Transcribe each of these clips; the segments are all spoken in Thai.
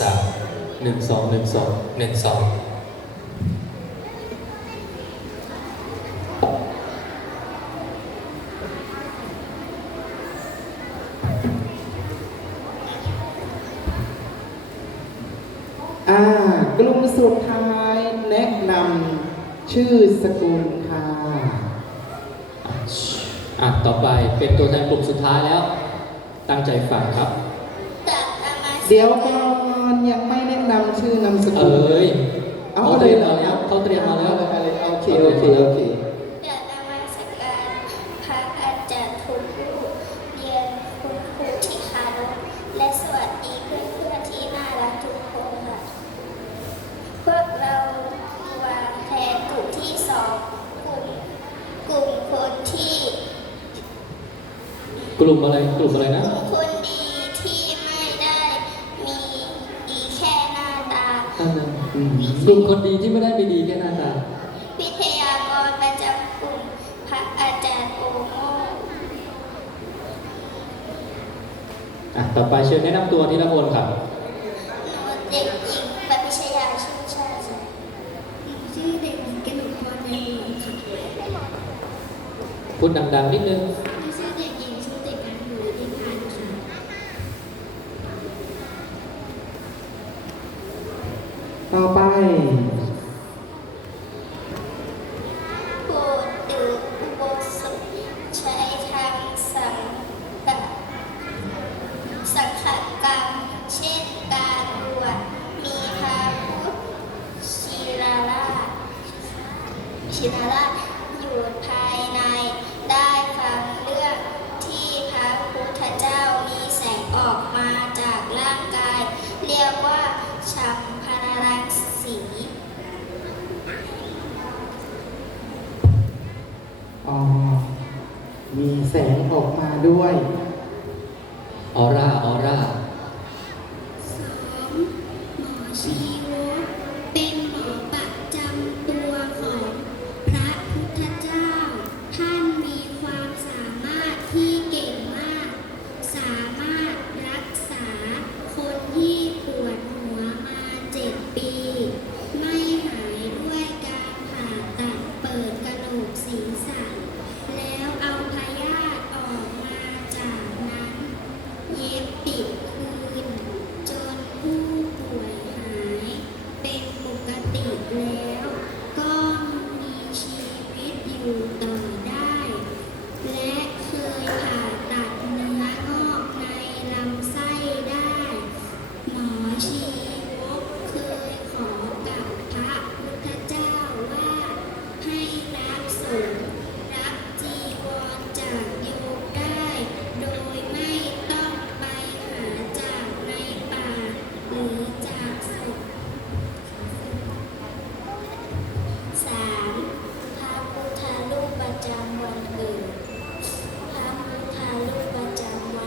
สามหนึ่งสองหนึ่งสองหนึ่งสองอ่ากลุ่มสุดท้ายแนะนำชื่อสกุลค่ะอะ ต่อไปเป็นตัวแทนกลุ่มสุดท้ายแล้ว ตั้งใจฟังครับ เดี๋ยวก่อน ยังไม่แนะนำชื่อนามสกุเอล้ยเขาเตรียมมาแล้วเขาเตรียมมาแล้ว เอาเลยเอาเลยโอเคโอเคโอเคจะนมัสการพระอาจารย์ทุกรูปเรียนคุณครูที่เคารพและสวัสดีเพื่อนเพื่อนๆที่น่ารักทุกคนค่ะ พวกเราวางแผนกลุ่มที่สองกลุ่มกลุ่มคนที่กลุ่มอะไรกลุ่มอะไรนะ กลุ่มาอันนั้นอืมกลุ่มคนดีที่ไม่ได้ไม่ดีแค่หน้าตาวิทยากรประจำกลุ่มพระอาจารย์โอโมอะต่อไปเชิญแนะนำตัวทีละคนครับ หนูเด็กหญิงปพิชยาชื่อชาติชื่อเด็กหญิงกนกพรในหลวงค่ะพูดดังๆนิดนึง ชื่อเด็กหญิงชุติการหนูดิพันธ์ค่ะ ต่อไปโปรดดูอุโบสถใช้ทางสังสังขกรรม เช่นการบวชมีพระพุทธชิลาราชชินาราชอยู่ภายในได้ฟังเรื่องที่พระพุทธเจ้ามีแสงออกมาจากร่างกาย เรียกว่าชัม แสงออกมาด้วย ออร่า ออร่า ปิด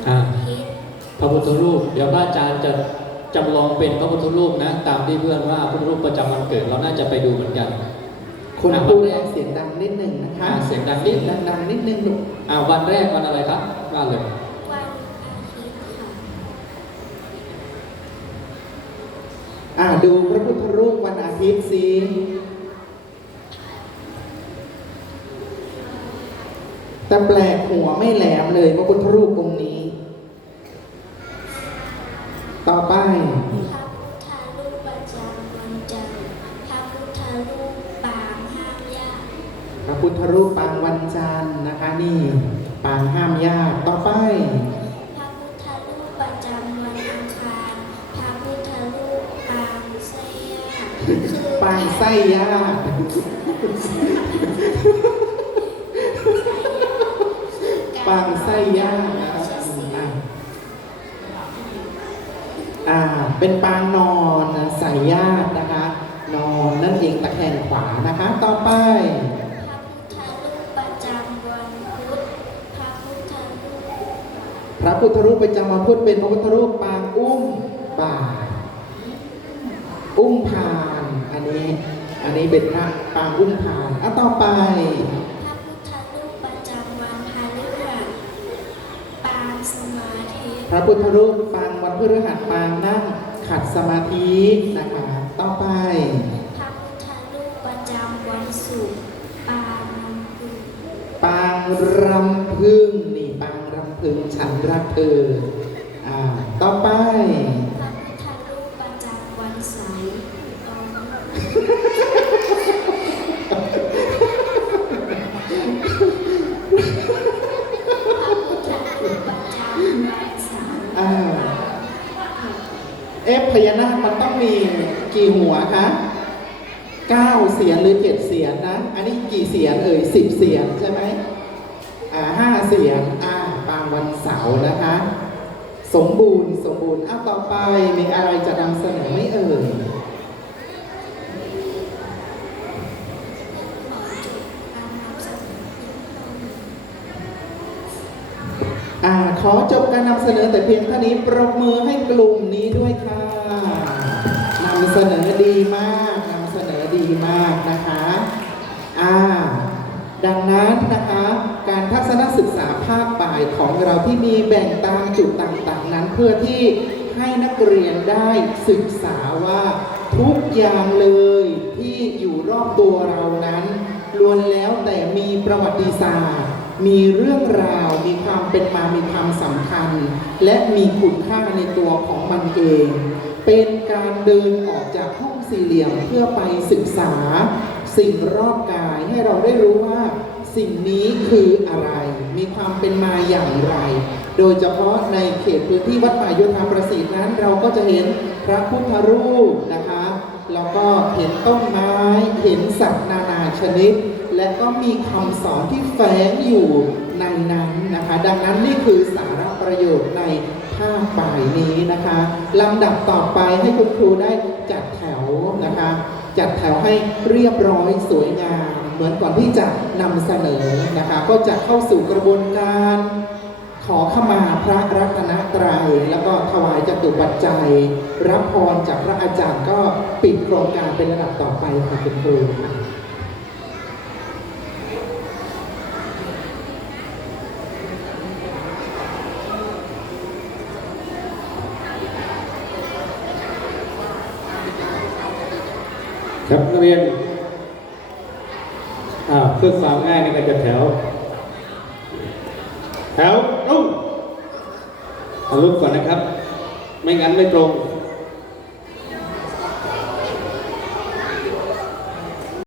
ำวันอ่าอาทิตย์พระพุทธรูป เดี๋ยวพระอาจารย์จะจำลองเป็นพระพุทธรูปนะ ตามที่เพื่อนว่าพระพุทธรูปประจำวันเกิดเราน่าจะไปดูเหมือนกัน คนอะพูดวันแรกเสียงดังนิดหนึ่งนะคะอะเสียงดังนิดดังๆนิดนึงลูกอ่าวันแรกวันอะไรครับว่าเลยวันอาทิตย์ค่ะอ่าดูพระพุทธรูปวันอาทิตย์สิแต่แปลกหัวไม่แหลมเลยพระพุทธรูปอง ห้ามญาติต่อไป พระพุทธรูปประจำวันอังคาร พระพุทธรูปปางไส้ญาติคือปางไส้ญาติปางไส้ญาตินะครับอะอ่า เป็นปางนอนนะใส่ญาตินะคะ นอนนั่นเองตะแคงขวานะคะ ต่อไป พระพุทธรูปประจำวันพุธพระพุทธรูป พระพุทธรูปประจำวันพุธเป็นพระพุทธรูปปางอุ้มบ่า อุ้มพาน อันนี้ อันนี้เป็นพระปางอุ้มพานอะต่อไป พระพุทธรูปประจำวันพฤหัสปางสมาธิพระพุทธรูปปางวันพฤหัสปางนั่งคขัดสมาธินะคะต่อไป พระพุทธรูปประจำวันศุกร์ปางน้ำพึ่งปางรำพึงนี่ ปางรำพึงฉันรักเธออ่าต่อไปพระพุทธรูปประจำวันเสตอนพระพุทธรูปประจำวันเสอ่า เอฟพญานาคมันต้องมีกี่หัวคะเก้าเสียนหรือเจ็ดเสียนนะ อันนี้กี่เสียนเอ่ยสิบเสียนใช่ไหม อ่าห้าเสียนอ่าปางวันเสาร์นะคะ สมบูรณ์สมบูรณ์อ้าวต่อไปมีอะไรจะนำเสนอไม่เอ่ยอ่าขอจบการนำเสนอแต่เพียงเท่านี้ปรบมือให้กลุ่มนี้ด้วยค่ะนำเสนอดีมากนำเสนอดีมากนะคะอ่าดังนั้นนะคะ ศนศึกษาภาคบ่ายของเราที่มีแบ่งตามจุดต่างๆ นั้นเพื่อที่ให้นักเรียนได้ศึกษาว่าทุกอย่างเลยที่อยู่รอบตัวเรานั้นล้วนแล้วแต่มีประวัติศาสตร์ มีเรื่องราว มีความเป็นมา มีความสำคัญ และมีคุณค่าในตัวของมันเอง เป็นการเดินออกจากห้องสี่เหลี่ยมเพื่อไปศึกษา สิ่งรอบกายให้เราได้รู้ว่า สิ่งนี้คืออะไร มีความเป็นมาอย่างไร โดยเฉพาะในเขตพื้นที่วัดป่าโยธาประสิทธิ์นั้น เราก็จะเห็นพระพุทธรูปนะคะ แล้วก็เห็นต้นไม้ เห็นสัตว์นานาชนิด และก็มีคำสอนที่แฝงอยู่ในนั้นนะคะ ดังนั้นนี่คือสาระประโยชน์ในภาคบ่ายนี้นะคะลำดับต่อไปให้คุณครูได้จัดแถวนะคะ จัดแถวให้เรียบร้อยสวยงาม เหมือนก่อนที่จะนำเสนอนะคะ ก็จะเข้าสู่กระบวนการขอขมาพระรัตนตรัยแล้วก็ถวายจตุปัจจัย รับพรจากพระอาจารย์ก็ปิดโครงการเป็นระดับต่อไปค่ะคุณครูครับนักเรียน อ่าเพื่อความง่ายในการจัดแถว แถวตรงเอาลุกก่อนนะครับ ไม่งั้นไม่ตรง